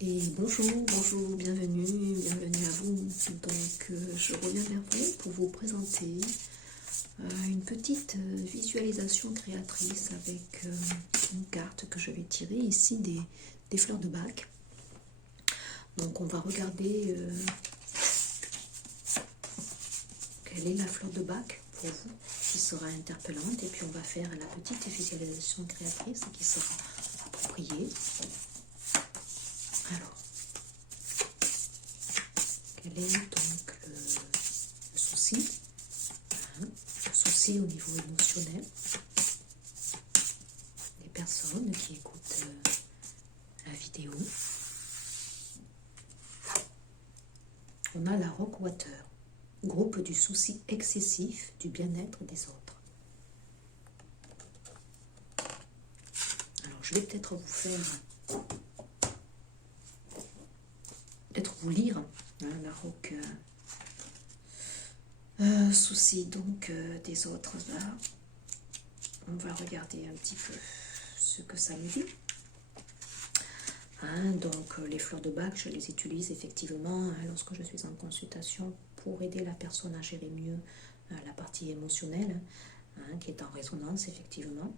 Et bonjour, bienvenue à vous. Donc, je reviens vers vous pour vous présenter une petite visualisation créatrice avec une carte que je vais tirer ici des fleurs de Bach. Donc, on va regarder quelle est la fleur de Bach pour vous qui sera interpellante, et puis on va faire la petite visualisation créatrice qui sera appropriée. Alors, quel est donc le souci, le souci au niveau émotionnel des personnes qui écoutent la vidéo. On a la Rockwater, groupe du souci excessif du bien-être des autres. Alors, je vais peut-être vous lire la rock souci donc des autres. Là, on va regarder un petit peu ce que ça me dit. Donc les fleurs de Bach, je les utilise effectivement lorsque je suis en consultation pour aider la personne à gérer mieux la partie émotionnelle qui est en résonance effectivement.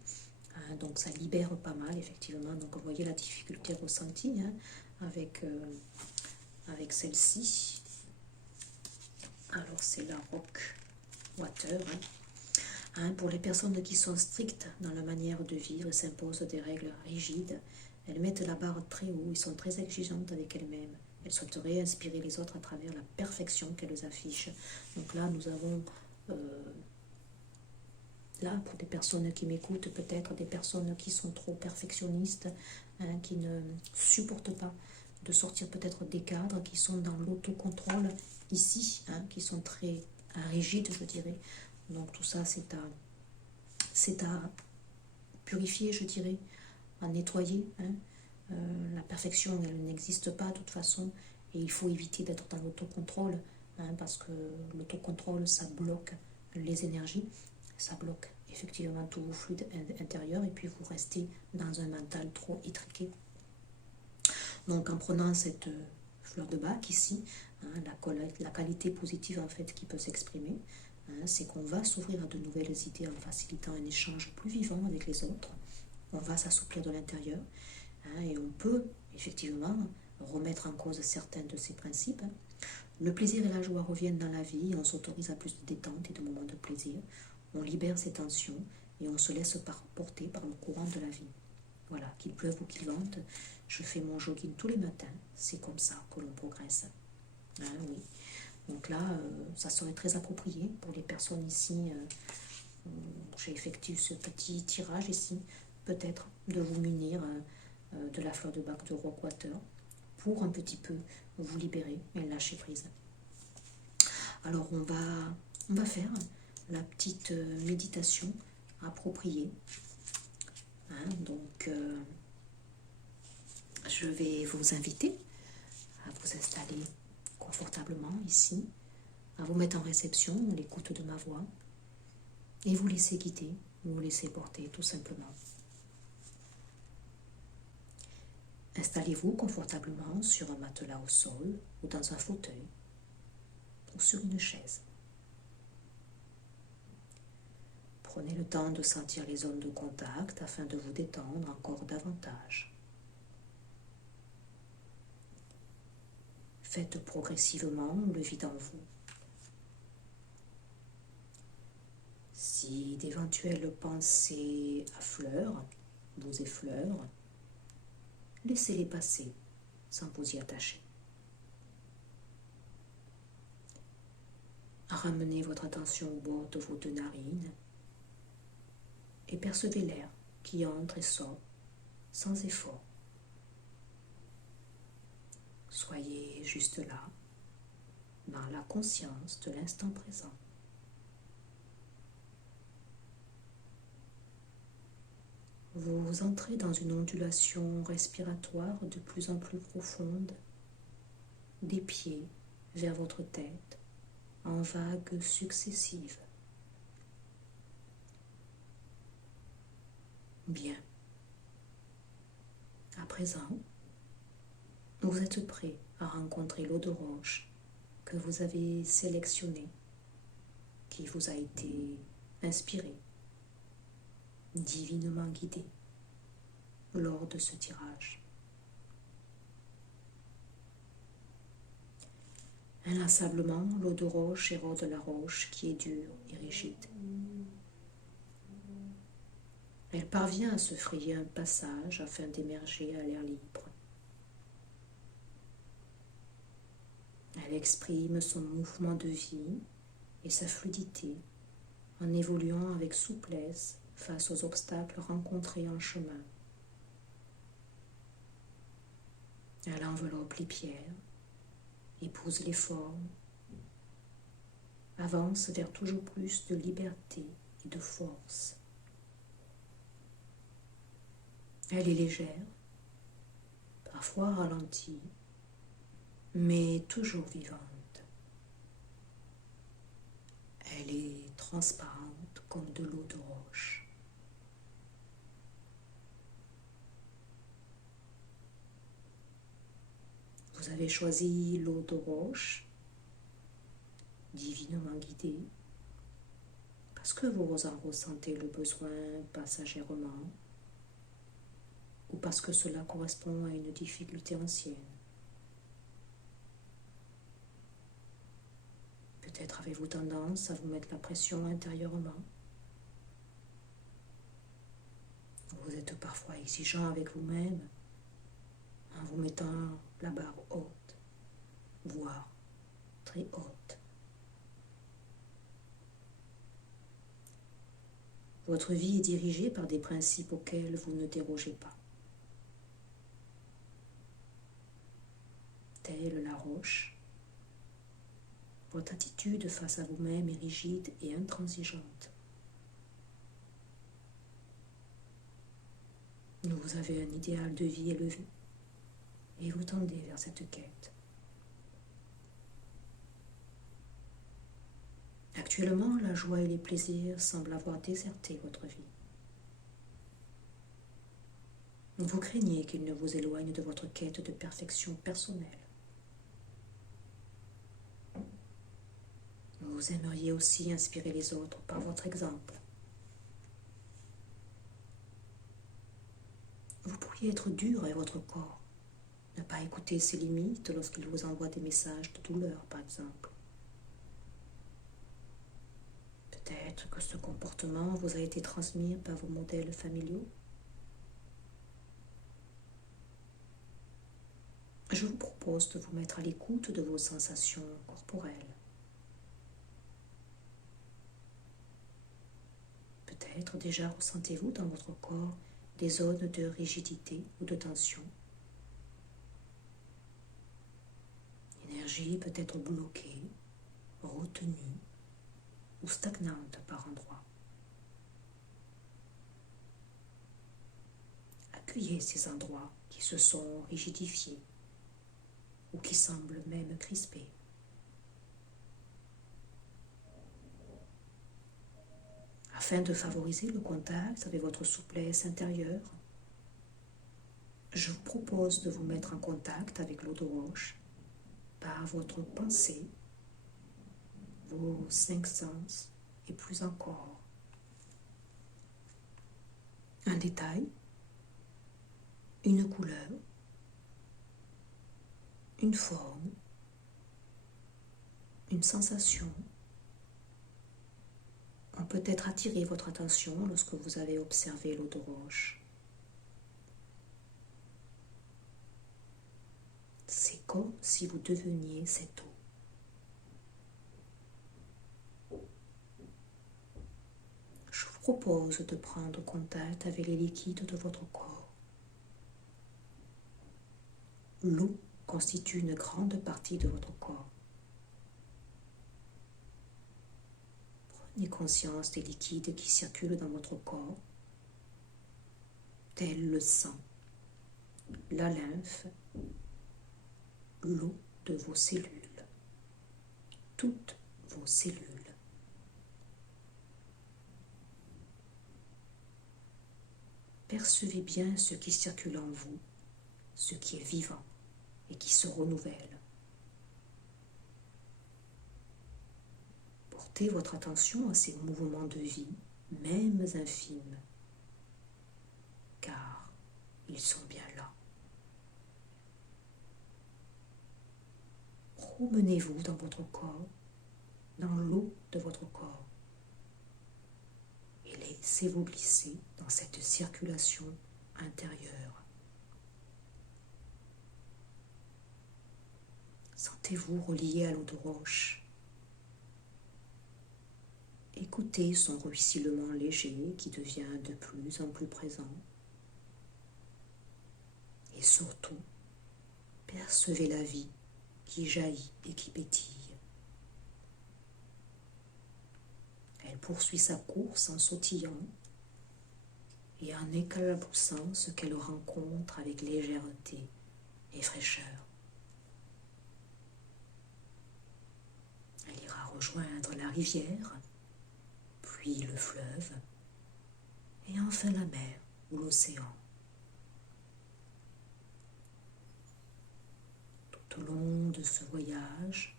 Donc ça libère pas mal effectivement. Donc vous voyez la difficulté ressentie avec celle-ci. Alors c'est la Rockwater. Pour les personnes qui sont strictes dans la manière de vivre et s'imposent des règles rigides, elles mettent la barre très haut et sont très exigeantes avec elles-mêmes. Elles souhaiteraient inspirer les autres à travers la perfection qu'elles affichent. Donc là, nous avons, là pour des personnes qui m'écoutent, peut-être des personnes qui sont trop perfectionnistes, qui ne supportent pas de sortir peut-être des cadres, qui sont dans l'autocontrôle ici, qui sont très rigides, je dirais. Donc tout ça, c'est à purifier, je dirais, à nettoyer. La perfection, elle n'existe pas de toute façon, et il faut éviter d'être dans l'autocontrôle, parce que l'autocontrôle, ça bloque les énergies, ça bloque effectivement tous vos fluides intérieurs, et puis vous restez dans un mental trop étriqué. Donc en prenant cette fleur de Bach ici, la qualité positive en fait qui peut s'exprimer, c'est qu'on va s'ouvrir à de nouvelles idées en facilitant un échange plus vivant avec les autres. On va s'assouplir de l'intérieur, et on peut effectivement remettre en cause certains de ces principes. Le plaisir et la joie reviennent dans la vie, on s'autorise à plus de détente et de moments de plaisir. On libère ses tensions et on se laisse porter par le courant de la vie. Voilà, qu'il pleuve ou qu'il vente, je fais mon jogging tous les matins. C'est comme ça que l'on progresse. Oui. Donc là, ça serait très approprié pour les personnes ici. J'effectue ce petit tirage ici, peut-être de vous munir de la fleur de Bach de Rockwater pour un petit peu vous libérer et lâcher prise. Alors on va faire la petite méditation appropriée. Donc je vais vous inviter à vous installer confortablement ici, à vous mettre en réception, l'écoute de ma voix, et vous laisser guider, vous laisser porter tout simplement. Installez-vous confortablement sur un matelas au sol ou dans un fauteuil ou sur une chaise. Prenez le temps de sentir les zones de contact afin de vous détendre encore davantage. Faites progressivement le vide en vous. Si d'éventuelles pensées affleurent, vous effleurent, laissez-les passer sans vous y attacher. Ramenez votre attention au bord de vos deux narines et percevez l'air qui entre et sort sans effort. Soyez juste là, dans la conscience de l'instant présent. Vous entrez dans une ondulation respiratoire de plus en plus profonde, des pieds vers votre tête, en vagues successives. Bien. À présent, Vous êtes prêt à rencontrer l'eau de roche que vous avez sélectionnée, qui vous a été inspirée, divinement guidée lors de ce tirage. Inlassablement, l'eau de roche érode la roche qui est dure et rigide. Elle parvient à se frayer un passage afin d'émerger à l'air libre. Elle exprime son mouvement de vie et sa fluidité en évoluant avec souplesse face aux obstacles rencontrés en chemin. Elle enveloppe les pierres, épouse les formes, avance vers toujours plus de liberté et de force. Elle est légère, parfois ralentie, mais toujours vivante. Elle est transparente comme de l'eau de roche. Vous avez choisi l'eau de roche, divinement guidée, parce que vous en ressentez le besoin passagèrement, ou parce que cela correspond à une difficulté ancienne. Peut-être avez-vous tendance à vous mettre la pression intérieurement. Vous êtes parfois exigeant avec vous-même en vous mettant la barre haute, voire très haute. Votre vie est dirigée par des principes auxquels vous ne dérogez pas. Telle la roche, votre attitude face à vous-même est rigide et intransigeante. Vous avez un idéal de vie élevé et vous tendez vers cette quête. Actuellement, la joie et les plaisirs semblent avoir déserté votre vie. Vous craignez qu'ils ne vous éloignent de votre quête de perfection personnelle. Vous aimeriez aussi inspirer les autres par votre exemple. Vous pourriez être dur avec votre corps, ne pas écouter ses limites lorsqu'il vous envoie des messages de douleur, par exemple. Peut-être que ce comportement vous a été transmis par vos modèles familiaux. Je vous propose de vous mettre à l'écoute de vos sensations corporelles. Peut-être déjà ressentez-vous dans votre corps des zones de rigidité ou de tension. L'énergie peut être bloquée, retenue ou stagnante par endroits. Accueillez ces endroits qui se sont rigidifiés ou qui semblent même crispés. Afin de favoriser le contact avec votre souplesse intérieure, je vous propose de vous mettre en contact avec l'eau de roche par votre pensée, vos 5 sens et plus encore. Un détail, une couleur, une forme, une sensation ont peut-être attiré votre attention lorsque vous avez observé l'eau de roche. C'est comme si vous deveniez cette eau. Je vous propose de prendre contact avec les liquides de votre corps. L'eau constitue une grande partie de votre corps. Prenez conscience des liquides qui circulent dans votre corps, tels le sang, la lymphe, l'eau de vos cellules, toutes vos cellules. Percevez bien ce qui circule en vous, ce qui est vivant et qui se renouvelle. Portez votre attention à ces mouvements de vie, même infimes, car ils sont bien là. Promenez-vous dans votre corps, dans l'eau de votre corps, et laissez-vous glisser dans cette circulation intérieure. Sentez-vous relié à l'eau de roche. Écoutez son ruisselement léger qui devient de plus en plus présent. Et surtout, percevez la vie qui jaillit et qui pétille. Elle poursuit sa course en sautillant et en éclaboussant ce qu'elle rencontre avec légèreté et fraîcheur. Elle ira rejoindre la rivière, puis le fleuve, et enfin la mer ou l'océan. Tout au long de ce voyage,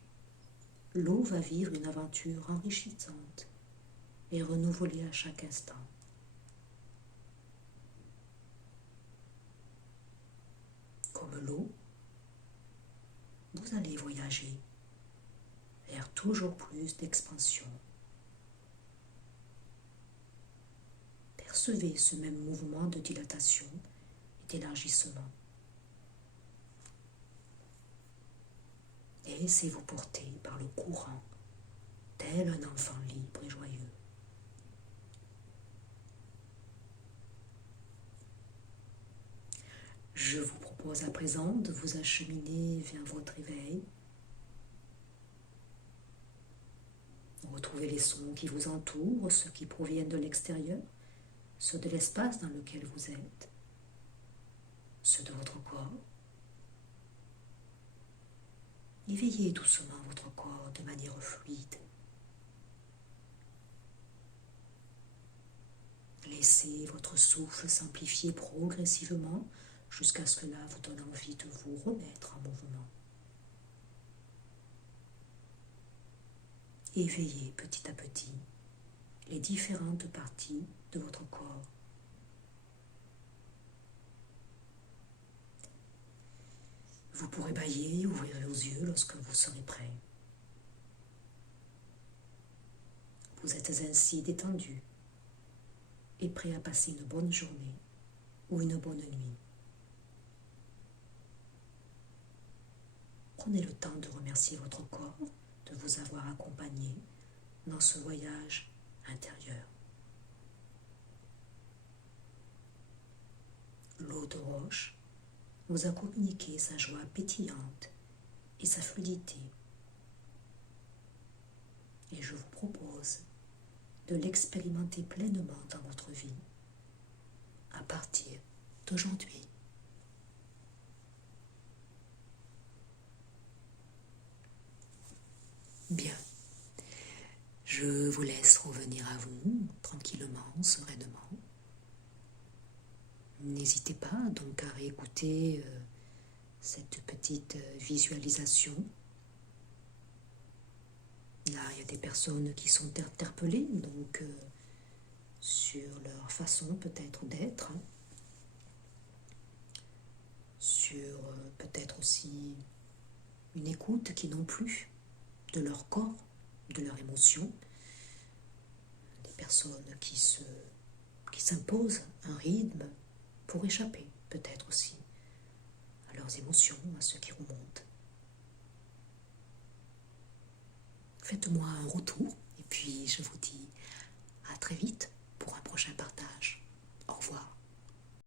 l'eau va vivre une aventure enrichissante et renouvelée à chaque instant. Comme l'eau, vous allez voyager vers toujours plus d'expansion. Percevez ce même mouvement de dilatation et d'élargissement. Et laissez-vous porter par le courant, tel un enfant libre et joyeux. Je vous propose à présent de vous acheminer vers votre éveil. Retrouvez les sons qui vous entourent, ceux qui proviennent de l'extérieur, ceux de l'espace dans lequel vous êtes, ceux de votre corps. Éveillez doucement votre corps de manière fluide. Laissez votre souffle s'amplifier progressivement jusqu'à ce que cela vous donne envie de vous remettre en mouvement. Éveillez petit à petit les différentes parties de votre corps. Vous pourrez bâiller, ouvrir vos yeux lorsque vous serez prêt. Vous êtes ainsi détendu et prêt à passer une bonne journée ou une bonne nuit. Prenez le temps de remercier votre corps de vous avoir accompagné dans ce voyage intérieur. L'eau de roche vous a communiqué sa joie pétillante et sa fluidité. Et je vous propose de l'expérimenter pleinement dans votre vie à partir d'aujourd'hui. Bien, je vous laisse revenir à vous tranquillement, sereinement. N'hésitez pas donc à réécouter cette petite visualisation. Là, il y a des personnes qui sont interpellées donc sur leur façon peut-être d'être, sur peut-être aussi une écoute qui n'ont plus de leur corps, de leurs émotions, des personnes qui s'imposent un rythme pour échapper peut-être aussi à leurs émotions, à ce qui remonte. Faites-moi un retour et puis je vous dis à très vite pour un prochain partage. Au revoir.